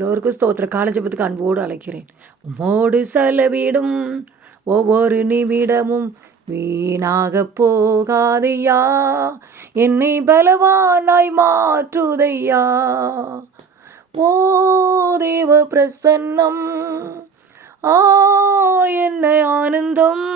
எல்லோருக்கும் ஸ்தோத்திர காலஜபத்துக்கு அன்போடு அழைக்கிறேன். உமோடு செலவிடும் ஒவ்வொரு நிமிடமும் வீணாக போகாதையா? என்னை பலவானாய் மாற்றுதையா? ஓ தேவ பிரசன்னம் ஆ என்ன ஆனந்தம்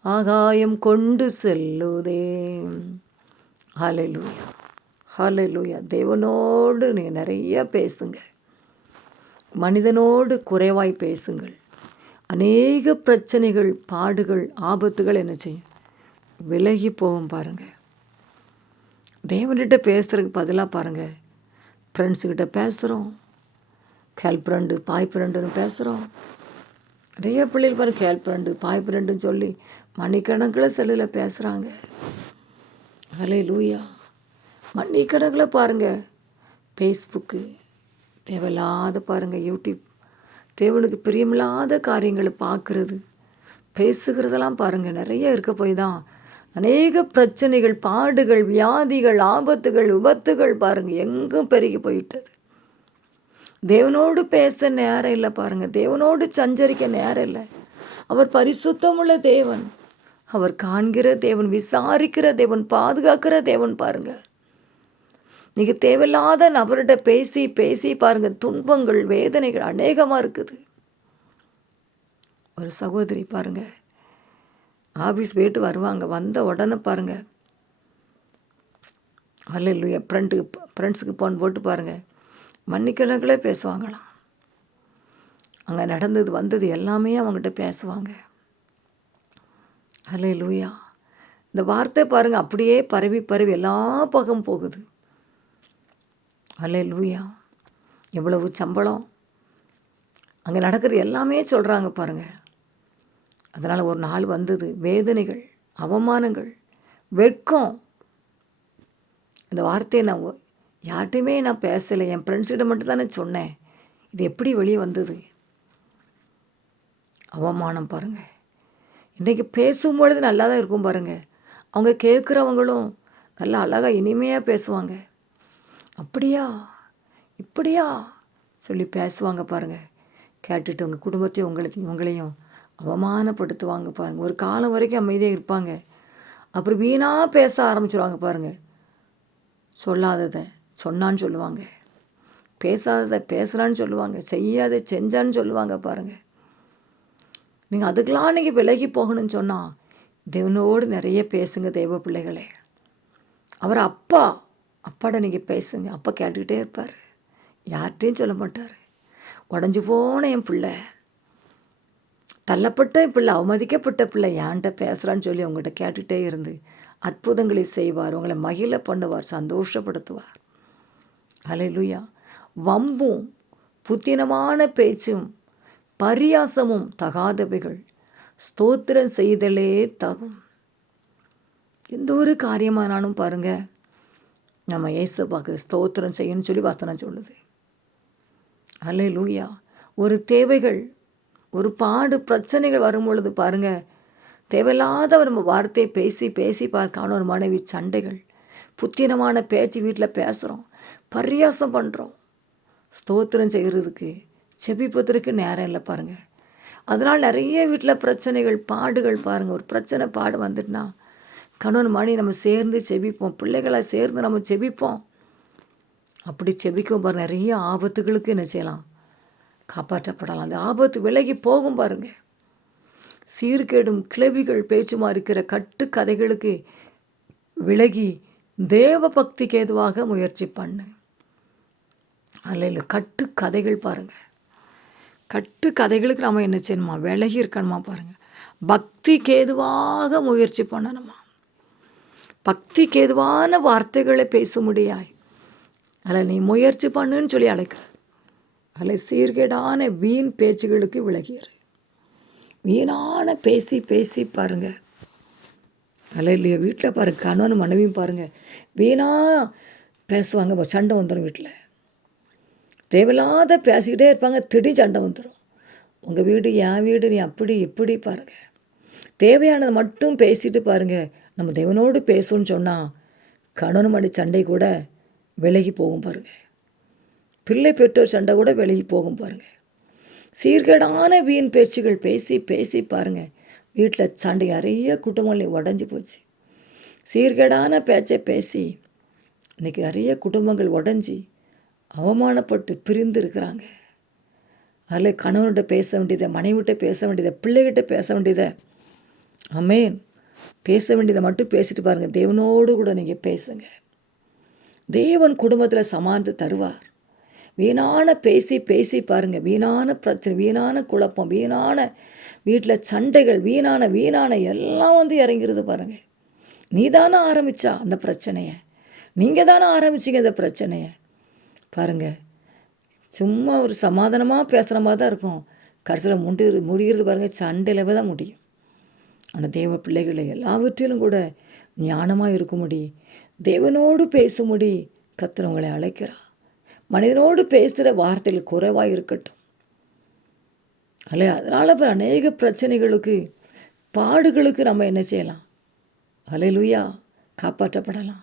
ஆகாயம் கொண்டு செல்லுதே. ஹலலுயா ஹலலுயா தேவனோடு நீ நிறைய பேசுங்க. மனிதனோடு குறைவாய் பேசுங்கள். அநேக பிரச்சனைகள் பாடுகள் ஆபத்துகள் என்ன செய்யும்? விலகி போகும் பாருங்கள் தேவன்கிட்ட பேசுகிறதுக்கு பதிலாக பாருங்கள் ஃப்ரெண்ட்ஸுக்கிட்ட பேசுகிறோம் கேல் ஃப்ரெண்டு பாய் ஃப்ரெண்டுன்னு பேசுகிறோம் நிறைய பிள்ளைகள் பாருங்கள் கேல் ஃப்ரெண்டு பாய் ஃப்ரெண்டுன்னு சொல்லி மணிக்கணக்கில் செல்லில் பேசுகிறாங்க ஹலே லூயா மணிக்கணக்கில் பாருங்கள் ஃபேஸ்புக்கு தேவையில்லாத பாருங்கள் யூடியூப் தேவனுக்கு பிரியமில்லாத காரியங்களை பார்க்குறது. பேசுகிறதெல்லாம் பாருங்கள் நிறைய இருக்க போய் தான். அநேக பிரச்சனைகள் பாடுகள் வியாதிகள் ஆபத்துகள் விபத்துகள் பாருங்கள் எங்கும் பெருகி போயிட்டது. தேவனோடு பேச நேரம் இல்லை பாருங்கள் தேவனோடு சஞ்சரிக்க நேரம் இல்லை. அவர் பரிசுத்தமுள்ள தேவன். அவர் காண்கிற தேவன் விசாரிக்கிற தேவன் பாதுகாக்கிற தேவன் பாருங்கள் நீங்கள் தேவையில்லாத நபர்கிட்ட பேசி பேசி பாருங்கள் துன்பங்கள் வேதனைகள் அநேகமாக இருக்குது. ஒரு சகோதரி பாருங்கள் ஆஃபீஸ் போயிட்டு வருவாங்க. வந்த உடனே பாருங்கள் அல்ல இல்லையா ஃப்ரெண்டுக்கு ஃப்ரெண்ட்ஸுக்கு ஃபோன் போட்டு பாருங்கள் மன்னிக்கணக்கில் பேசுவாங்களாம். அங்கே நடந்தது வந்தது எல்லாமே அவங்ககிட்ட பேசுவாங்க. அல்ல லூயா இந்த வார்த்தை பாருங்கள் அப்படியே பரவி பரவி எல்லா பக்கம் போகுது. அல்ல லூயா எவ்வளவு சம்பளம். அங்கே நடக்கிறது எல்லாமே சொல்கிறாங்க பாருங்கள் அதனால் ஒரு நாள் வந்தது வேதனைகள் அவமானங்கள் வெட்கம். இந்த வார்த்தையை நான் யார்கிட்டையுமே நான் பேசலை. என் ஃப்ரெண்ட்ஸ்கிட்ட மட்டும் தானே சொன்னேன். இது எப்படி வெளியே வந்தது? அவமானம் பாருங்கள் இன்றைக்கி பேசும்பொழுது நல்லா தான் இருக்கும் பாருங்கள் அவங்க கேட்குறவங்களும் நல்லா அழகாக இனிமையாக பேசுவாங்க. அப்படியா? இப்படியா? சொல்லி பேசுவாங்க பாருங்கள் கேட்டுட்டு உங்கள் குடும்பத்தையும் உங்களையும் உங்களையும் அவமானப்படுத்துவாங்க பாருங்கள் ஒரு காலம் வரைக்கும் அமைதியாக இருப்பாங்க. அப்புறம் வீணாக பேச ஆரம்பிச்சிருவாங்க பாருங்கள் சொல்லாததை சொன்னான்னு சொல்லுவாங்க. பேசாததை பேசுகிறான்னு சொல்லுவாங்க. செய்யாத செஞ்சான்னு சொல்லுவாங்க பாருங்கள் நீங்கள் அதுக்கெலாம் நீங்கள் விலகி போகணும்னு சொன்னால் தேவனோடு நிறைய பேசுங்க தெய்வ பிள்ளைகளே. அவர் அப்பா. அப்பாட நீங்கள் பேசுங்க. அப்பா கேட்டுக்கிட்டே இருப்பார். யார்கிட்டையும் சொல்ல மாட்டார். உடஞ்சி போன என் பிள்ளை. தள்ளப்பட்ட என் பிள்ளை அவமதிக்கப்பட்ட பிள்ளை ஏன்ட்ட பேசுகிறான்னு சொல்லி உங்கள்கிட்ட கேட்டுகிட்டே இருந்து அற்புதங்களை செய்வார். உங்களை மகிழ பண்ணுவார் சந்தோஷப்படுத்துவார். அலையிலுயா வம்பும் புத்தினமான பேச்சும் பரியாசமும் தகாதவைகள். ஸ்தோத்திரம் செய்தலே தகும். எந்த ஒரு காரியமானாலும் பாருங்கள் நம்ம ஏசப்பாக்கு ஸ்தோத்திரம் செய்யணும்னு சொல்லி வசனம் சொல்லுது. அல்ல லூயா ஒரு தேவைகள் ஒரு பாடு பிரச்சனைகள் வரும் பொழுது பாருங்கள் தேவையில்லாத நம்ம வார்த்தையை பேசி பேசி பார்க்க ஒரு மனைவி சண்டைகள் புத்தினமான பேச்சு வீட்டில் பேசுகிறோம் பரியாசம் பண்ணுறோம் ஸ்தோத்திரம் செய்கிறதுக்கு செபிப்பதற்கு நேரம் இல்லை பாருங்கள் அதனால் நிறைய வீட்டில் பிரச்சனைகள் பாடுகள் பாருங்கள் ஒரு பிரச்சனை பாடு வந்துட்டுனா கணவன் மணி நம்ம சேர்ந்து செபிப்போம். பிள்ளைகளை சேர்ந்து நம்ம செபிப்போம். அப்படி செபிக்கும் பாரு நிறைய ஆபத்துகளுக்கு என்ன செய்யலாம்? காப்பாற்றப்படலாம். அந்த ஆபத்து விலகி போகும் பாருங்க. சீர்கேடும் கிளவிகள் பேச்சுமா இருக்கிற கட்டு கதைகளுக்கு விலகி தேவ பக்திக்கு ஏதுவாக முயற்சி பண்ணு. அல்ல கட்டு கதைகள் பாருங்க. கட்டு கதைகளுக்கு நம்ம என்ன செய்யணுமா? விலகி இருக்கணுமா பாருங்க. பக்திக்கு ஏதுவாக முயற்சி பண்ணணுமா? பக்திக்கு எதுவான வார்த்தைகளை பேச முடியாய் அதில் நீ முயற்சி பண்ணுன்னு சொல்லி அழைக்கிற அதில் சீர்கேடான வீண் பேச்சுகளுக்கு விலகிடு வீணான பேசி பேசி பாருங்க. அதில் இல்லையா வீட்டில் பாருங்க கணவன் மனைவியும் பாருங்க. வீணாக பேசுவாங்க சண்டை வந்துடும் வீட்டில் தேவையில்லாத பேசிக்கிட்டே இருப்பாங்க திடீர் சண்டை வந்துடும் உங்கள் வீடு என் வீடு நீ அப்படி இப்படி பாருங்கள் தேவையானதை மட்டும் பேசிட்டு பாருங்கள் நம்ம தேவனோடு பேசணும்னு சொன்னால் கணவன் மணி சண்டை கூட விலகி போகும் பாருங்கள் பிள்ளை பெற்றோர் சண்டை கூட விலகி போகும் பாருங்கள் சீர்கேடான வீண் பேச்சுகள் பேசி பேசி பாருங்கள் வீட்டில் சண்டை நிறைய குடும்பங்கள் உடஞ்சி போச்சு. சீர்கேடான பேச்சை பேசி இன்றைக்கி நிறைய குடும்பங்கள் உடஞ்சி அவமானப்பட்டு பிரிந்து இருக்கிறாங்க. அதில் கணவன்கிட்ட பேச வேண்டியதை மனைவிட்ட பேச வேண்டியதை பிள்ளைகிட்ட பேச வேண்டியதை அமேன் பேச வேண்டியதை மட்டும் பேசிட்டு பாருங்கள் தேவனோடு கூட நீங்கள் பேசுங்க. தேவன் குடும்பத்தில் சமாந்து தருவார். வீணான பேசி பேசி பாருங்கள் வீணான பிரச்சனை வீணான குழப்பம் வீணான வீட்டில் சண்டைகள் வீணான வீணான எல்லாம் வந்து இறங்கிறது பாருங்கள் நீ தானே ஆரம்பித்தா அந்த பிரச்சனையை? நீங்கள் தானே ஆரம்பிச்சிங்க இந்த பிரச்சனையை? பாருங்கள் சும்மா ஒரு சமாதானமாக பேசுகிற மாதிரி தான் இருக்கும். கடைசியில் முடி முடிகிறது பாருங்கள் சண்டையில் தான் முடியும். ஆனால் தேவ பிள்ளைகளை எல்லாவற்றிலும் கூட ஞானமாக இருக்கும்படி தேவனோடு பேசும்படி கத்திரவங்களை அழைக்கிறார். மனிதனோடு பேசுகிற வார்த்தையில் குறைவாக இருக்கட்டும். அல்ல அதனால் அப்புறம் அநேக பிரச்சனைகளுக்கு பாடுகளுக்கு நம்ம என்ன செய்யலாம்? அலையிலுயா காப்பாற்றப்படலாம்.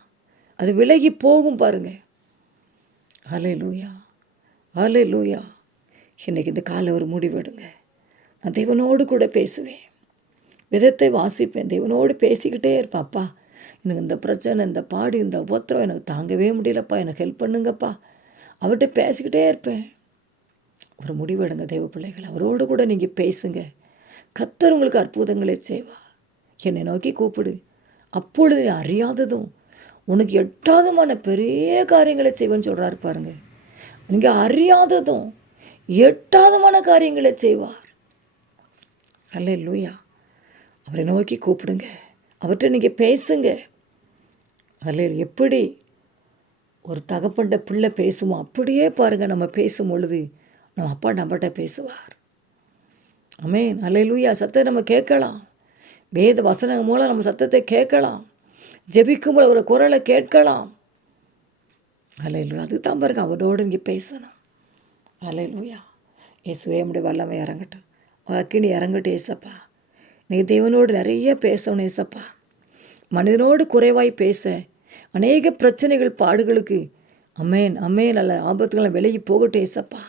அது விலகி போகும் பாருங்கள் அலை லூயா அலை லூயா இன்றைக்கி இந்த காலை ஒரு முடிவெடுங்க நான் தேவனோடு கூட பேசுவேன். விதத்தை வாசிப்பேன். தேவனோடு பேசிக்கிட்டே இருப்பாப்பா எனக்கு இந்த பிரச்சனை இந்த பாடு இந்த உபத்திரம் எனக்கு தாங்கவே முடியலப்பா. எனக்கு ஹெல்ப் பண்ணுங்கப்பா. அவர்கிட்ட பேசிக்கிட்டே இருப்பேன். ஒரு முடிவெடுங்க தெய்வ பிள்ளைகள். அவரோடு கூட நீங்கள் பேசுங்க. கத்தர் உங்களுக்கு அற்புதங்களே செய்வா என்னை நோக்கி கூப்பிடு. அப்பொழுது அறியாததும் உனக்கு எட்டாதமான பெரிய காரியங்களை செய்வேன்னு சொல்கிறாரு பாருங்க. நீங்கள் அறியாததும் எட்டாதமான காரியங்களை செய்வார். அல்ல லூயா அவரை நோக்கி கூப்பிடுங்க. அவர்கிட்ட நீங்கள் பேசுங்க. அதில் எப்படி ஒரு தகப்பண்ட பிள்ளை பேசுமோ அப்படியே பாருங்கள் நம்ம பேசும் பொழுது நம்ம அப்பா நம்மகிட்ட பேசுவார். அமே நல்ல லூயா சத்தத்தை நம்ம கேட்கலாம். வேத வசனங்கள் மூலம் நம்ம சத்தத்தை கேட்கலாம். ஜெபிக்கும்போது ஒரு குரலை கேட்கலாம். அலையிலூயா அதுக்கு தான் பாருங்க அவரோடு இங்கே பேசணும். அலையிலூயா இயேசுவே நம்முடைய வல்லமை இறங்கட்டும். அக்கினி இறங்கட்டும் ஏசப்பா நீ தேவனோடு நிறைய பேசணும் ஏசப்பா. மனிதனோடு குறைவாய் பேச அநேக பிரச்சனைகள் பாடுகளுக்கு. அம்மேன் அம்மேன் அல்ல ஆபத்துகளை விலகி போகட்டும் ஏசப்பா.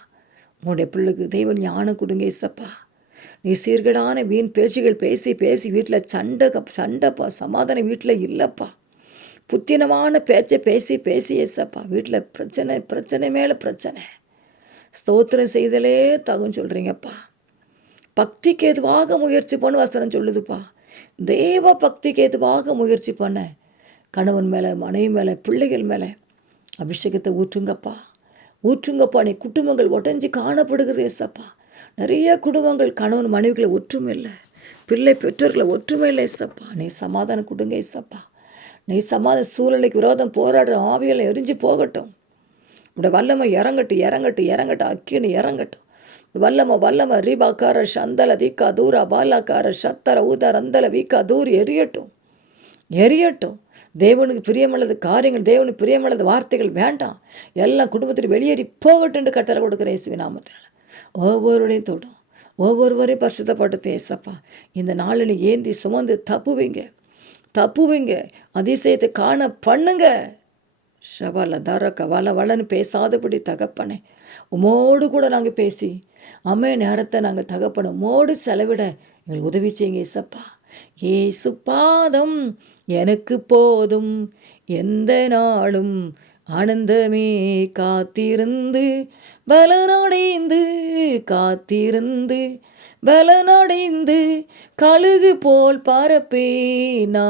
உன்னுடைய பிள்ளைக்கு தெய்வன் ஞானம் கொடுங்க ஏசப்பா. நீ சீர்கேடான வீண் பேச்சுகள் பேசி பேசி வீட்டில் சண்டை சண்டைப்பா சமாதானம் வீட்டில் இல்லைப்பா. புத்தினமான பேச்சை பேசி பேசி ஏசப்பா. வீட்டில் பிரச்சனை பிரச்சனை மேலே பிரச்சனை. ஸ்தோத்திரம் செய்தலே தகுன்னு சொல்கிறீங்கப்பா பக்திக்கு எதுவாக முயற்சி பண்ண வசனம் சொல்லுதுப்பா. தேவ பக்திக்கு எதுவாக முயற்சி பண்ண. கணவன் மேலே மனைவி மேலே பிள்ளைகள் மேலே அபிஷேகத்தை ஊற்றுங்கப்பா. ஊற்றுங்கப்பா நீ குடும்பங்கள் உடஞ்சி காணப்படுகிறது ஏசப்பா. நிறைய குடும்பங்கள் கணவன் மனைவிகளை ஒற்றுமை இல்லை. பிள்ளை பெற்றோர்களை ஒற்றுமை இல்லை ஏசப்பா. நீ சமாதானம் கொடுங்க ஏசப்பா. நீ சமாதான சூழ்நிலைக்கு விரோதம் போராடுற ஆவிகளை எரிஞ்சு போகட்டும். உடைய வல்லமை இறங்கட்டும் இறங்கட்டும் இறங்கட்டும் அக்கினு இறங்கட்டும். வல்லம வல்லம ரீபாக்கார சந்தல தீக்கா தூரா பாலாக்கார சத்தர ஊதார் அந்தல வீக்கா தூர் எரியட்டும். எரியட்டும். தேவனுக்கு பிரியமல்லது காரியங்கள் தேவனுக்கு பிரியமல்லது வார்த்தைகள் வேண்டாம். எல்லாம் குடும்பத்தில் வெளியேறி போகட்டும்னு கட்டளை கொடுக்குற இயேசுவி நாமத்தினால. ஒவ்வொருடையும் தொடும். ஒவ்வொருவரையும் பரிசுத்தப்பட்டு ஏசப்பா இந்த நாளில் ஏந்தி சுமந்து தப்புவீங்க. தப்புவீங்க. அதிசயத்தை காண பண்ணுங்க. ஷவல தர கவல வளன்னு பேசாதபடி தகப்பனே. உமோடு கூட நாங்கள் பேசி அம்மே நேரத்தை நாங்கள் தகப்பன உமோடு செலவிட எங்களுக்கு உதவி செய்யுங்க ஏசப்பா. ஏசு பாதம் எனக்கு போதும். எந்த நாளும் ஆனந்தமே காத்திருந்து பலனடைந்து காத்திருந்து பலனடைந்து கழுகு போல் பரப்பேனா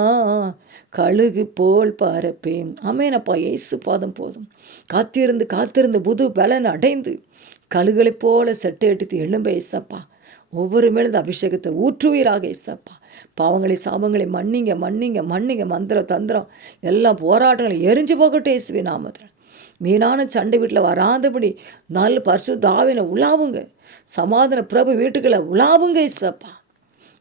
கழுகு போல் பரப்பேன் அமேனப்பா ஏசு பாதம் போதும். காத்திருந்து காத்திருந்து புது பலன் அடைந்து கழுகளைப் போல செட்டை எடுத்து எழும்ப ஏசப்பா. ஒவ்வொரு மேலும் அபிஷேகத்தை ஊற்றுவீராக ஏசப்பா. பாவங்களை சாபங்களை மன்னிங்க மன்னிங்க மன்னிங்க மந்திரம் தந்திரம் எல்லா போராட்டங்களும் எரிஞ்சு போகட்டும் இயேசுவே நாமத்தில். மீனான சண்டை வீட்டில் வராதபடி நல்ல பரிசு தாவின உலாவுங்க. சமாதான பிரபு வீட்டுக்களை உலாவுங்க இசப்பா.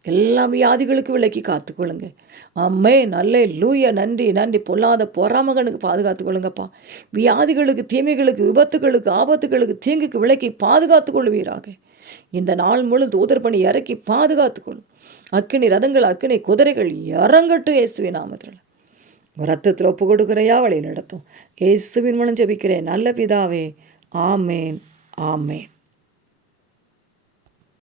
எல்லா வியாதிகளுக்கு விலக்கி காத்துக்கொள்ளுங்க. அம்மே நல்ல லூய நன்றி நன்றி. பொல்லாத பொறாமகனுக்கு பாதுகாத்துக்கொள்ளுங்கப்பா. வியாதிகளுக்கு தீமைகளுக்கு விபத்துகளுக்கு ஆபத்துகளுக்கு தீங்குக்கு விலக்கி பாதுகாத்து கொள்வீராக இந்த நாள் முழு தூதர் பணி இறக்கி பாதுகாத்துக்கொள்ளும் அக்கினி ரதங்கள் அக்கினி குதிரைகள் இறங்கட்டும் இயேசுவின் நாமத்தில் ரத்தத்தில் ஒப்பு கொடுக்குறையா வழி நடத்தும் இயேசுவின் மூலம் ஜெபிக்கிறேன். நல்ல பிதாவே. ஆமேன். ஆமேன்.